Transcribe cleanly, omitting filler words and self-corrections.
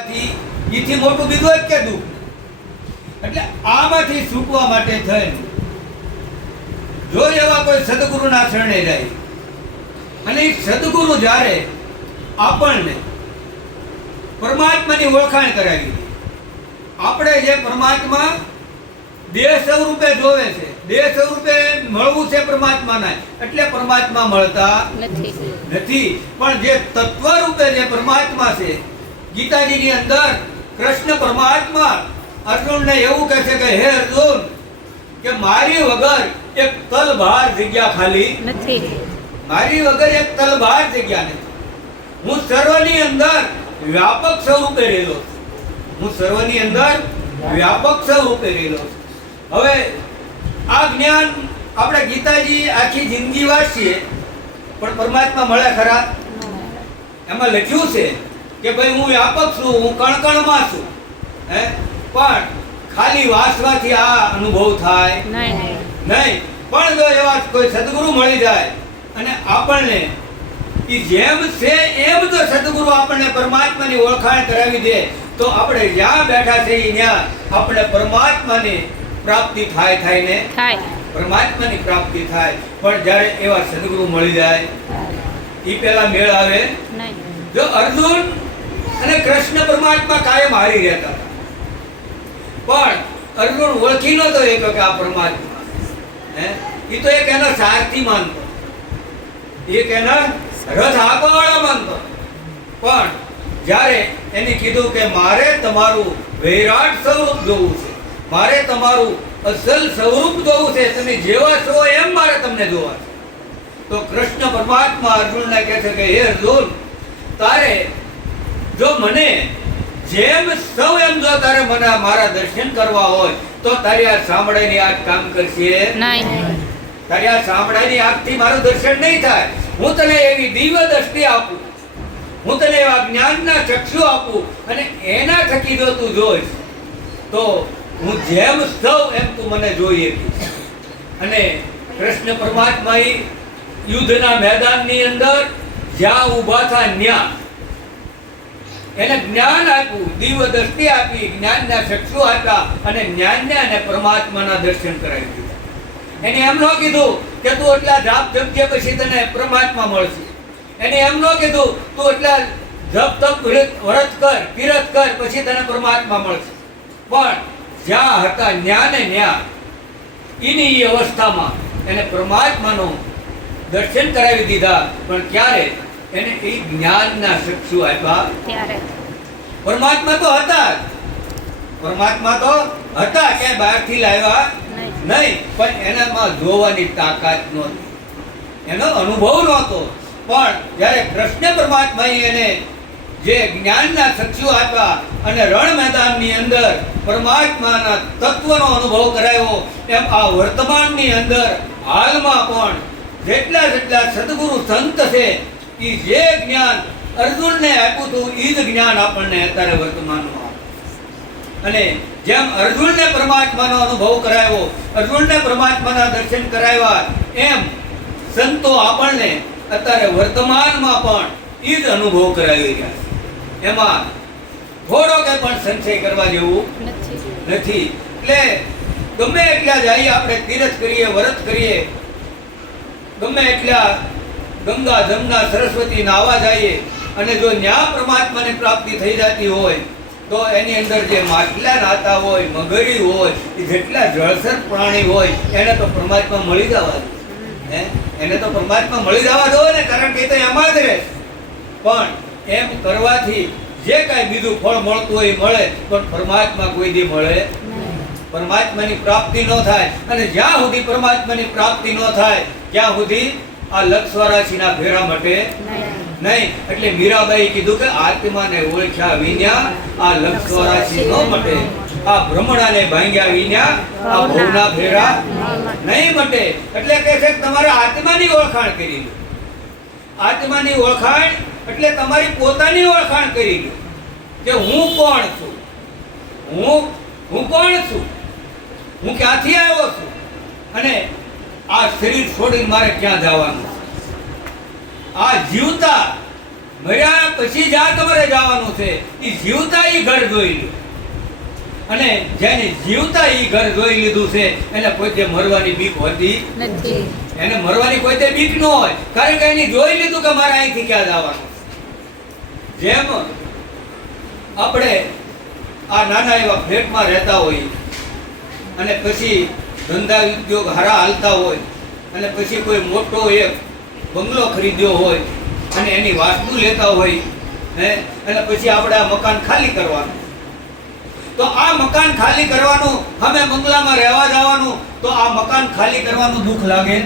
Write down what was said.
એથી મોટું બીજું જ કે દુઃખ. એટલે આમાંથી છૂટવા માટે થઈને જો એવા કોઈ સદગુરુના શરણે જાય અને એ સદગુરુ જ્યારે આપણને પરમાત્માની ઓળખાણ કરાવી દે, આપણે જે પરમાત્મા દેહ સ્વરૂપે જોવે છે, દેહ સ્વરૂપે મળવું છે પરમાત્માના, એટલે પરમાત્મા મળતા નથી. પણ જે તત્વ રૂપે જે પરમાત્મા છે, ગીતાજીની અંદર કૃષ્ણ પરમાત્મા અર્જુનને એવું કહે છે કે હે અર્જુન, કે મારી વગર એક તલભાર જગ્યા ખાલી નથી, મારી વગર એક તલભાર જગ્યા નથી. હું સર્વની અંદર વ્યાપક સ્વરૂપે રહેલો છું, હું સર્વની અંદર વ્યાપક સ્વરૂપે રહેલો છું. હવે આ જ્ઞાન આપણે ગીતાજી આખી જિંદગી વાંચીએ પણ પરમાત્મા મળે ખરા? એમાં લખ્યું છે કે ભાઈ હું વ્યાપક છું, હું કણકણમાં છું, હે, પણ ખાલી વાંચવાથી આ અનુભવ થાય નહીં. પણ જો એવા કોઈ સદગુરુ મળી જાય અને આપણને જેમ છે એમ જો સદગુરુ આપણને પરમાત્માની ઓળખાણ કરાવી દે, તો આપણે જ્યાં બેઠા છે ત્યાં આપણે પરમાત્માની પ્રાપ્તિ થાય ને પરમાત્માની પ્રાપ્તિ થાય. પણ જ્યારે એવા સદગુરુ મળી જાય એ પેલા મેળ આવે. જો અર્જુન અને કૃષ્ણ પરમાત્મા કાયમ હારી રહેતા હતા, પણ અર્જુન ઓળખી નતો એક કે આ પરમાત્મા, હે, એ તો એક એનો સારથી માનતો, એક એના રથ હાંકવાવાળા માનતો. પણ જ્યારે એને કીધું કે મારે તમારું વૈરાટ સ્વરૂપ જોવું છે, મારે તમારું અસલ સ્વરૂપ જોવું છે, તમે જેવા છો એમ મારે તમને જોવા છે, તો કૃષ્ણ પરમાત્મા અર્જુનને કહે છે કે હે અર્જુન, તારે જો મને જેમ સૌ એમ જો તારે મને મારા દર્શન કરવા હોય તો તારી આ સાંભળાની આંખ કામ કરશે નહીં. તારી આ સાંભળાની આંખથી મારું દર્શન નહીં થાય. હું તને એવી દિવ્ય દ્રષ્ટિ આપું, હું તને એવા જ્ઞાનના ચક્ષુ આપું, અને એના થકી જો તું જોઈશ તો હું જેમ સૌ એમ તું મને જોઈ શકીશ. અને કૃષ્ણ પરમાત્મા યુદ્ધના મેદાનની અંદર જ્યાં ઊભા થા ન્યા એને જ્ઞાન આપ્યું, દિવ્ય દ્રષ્ટિ આપી, જ્ઞાનના ચક્ષુ આપ્યા, અને જ્ઞાનને અને પરમાત્માના દર્શન કરાવી દીધા. એને એમ ન કીધું કે તું એટલા જાપ જપજે પછી તને પરમાત્મા મળશે. એને એમ ન કીધું તું એટલા જપ તપ વ્રત કર, કિરત કર પછી તને પરમાત્મા મળશે. પણ જ્યાં હતા ન્યાને ન્યા એની એ અવસ્થામાં એને પરમાત્માનું દર્શન કરાવી દીધા. પણ ક્યારે? એને એ જ્ઞાનના ચક્ષુ આપ્યા. પરમાત્મા તો હતા, પરમાત્મા તો હતા, ક્યાંય બહારથી લાવ્યા નહીં, પણ એનામાં જોવાની તાકાત નહોતી, એનો અનુભવ નહોતો. પણ જ્યારે કૃષ્ણ પરમાત્માએ એને જે જ્ઞાનના ચક્ષુ આપ્યા અને રણ મેદાનની અંદર પરમાત્માના તત્વનો અનુભવ કરાયો, એમ આ વર્તમાનની અંદર હાલમાં પણ જેટલા જેટલા સદગુરુ સંત છે એ જે જ્ઞાન અર્જુનને આપ્યું હતું એ જ જ્ઞાન આપણને અત્યારે વર્તમાનમાં. અને જેમ અર્જુનને પરમાત્માનો અનુભવ કરાવ્યો, અર્જુનને પરમાત્માના દર્શન કરાવ્યા, એમ સંતો આપણને અત્યારે વર્તમાનમાં પણ એ જ અનુભવ કરાવી રહ્યા છે. એમાં થોડો કે પણ સંશય કરવા જેવું નથી. એટલે ગમે એટલા જઈએ આપણે, તીરથ કરીએ, વ્રત કરીએ, ગમે એટલા ગંગા જમના સરસ્વતી નાવા જઈએ, અને જો ન્યા પરમાત્માની પ્રાપ્તિ થઈ જતી હોય તો એની અંદર જે માટલા નાતા હોય, મગરી હોય, એ જેટલા જળસર પ્રાણી હોય એને તો પરમાત્મા મળી જવા દે, હે, એને તો પરમાત્મા મળી જવા દો ને, કારણ કે એ તો એમાં જ રહે. પણ એમ કરવાથી જે કાંઈ બીજું ફળ મળતું હોય એ મળે, પણ પરમાત્મા કોઈ દી મળે, પરમાત્માની પ્રાપ્તિ ન થાય. અને જ્યાં સુધી પરમાત્માની પ્રાપ્તિ ન થાય ત્યાં સુધી આ લક્ષ 84 ફેરા માટે નહીં. એટલે મીરાબાઈ કીધું કે આત્માને ઓળખ્યા વિના આ લક્ષ 84 ન મટે, આ ભ્રમણાને ભાંગ્યા વિના આ ભવના ફેરા નહીં મટે. એટલે કહે છે કે તમારે આત્માની ઓળખાણ કરી લો. આત્માની ઓળખાણ એટલે તમારી પોતાની ઓળખાણ કરી લો કે હું કોણ છું, હું કોણ છું, હું ક્યાંથી આવ્યો છું, અને આ શરીર છોડીને મારે ક્યાં જવાનું. આ જીવતા મર્યા પછી જ્યાં તમારે જવાનું છે એ જીવતા એ ઘર જોઈ લો. અને જેને જીવતા એ ઘર જોઈ લીધું છે એને કોઈ મરવાની બીક હોતી નથી. એને મરવાની કોઈ બીક ન હોય, કારણ કે એને જોઈ લીધું કે મારે અહીંથી ક્યાં જવાનું. જેમ આપણે આ નાના એવા ફ્લેટમાં રહેતા હોય અને પછી ધંધા ઉદ્યોગ હારા હાલતા હોય અને પછી કોઈ મોટો એક બંગલો ખરીદ્યો હોય અને એની વાસ્તુ લેતા હોય અને પછી આપણે આ મકાન ખાલી કરવાનું, તો આ મકાન ખાલી કરવાનું, અમે બંગલામાં રહેવા જવાનું, તો આ મકાન ખાલી કરવાનું દુઃખ લાગે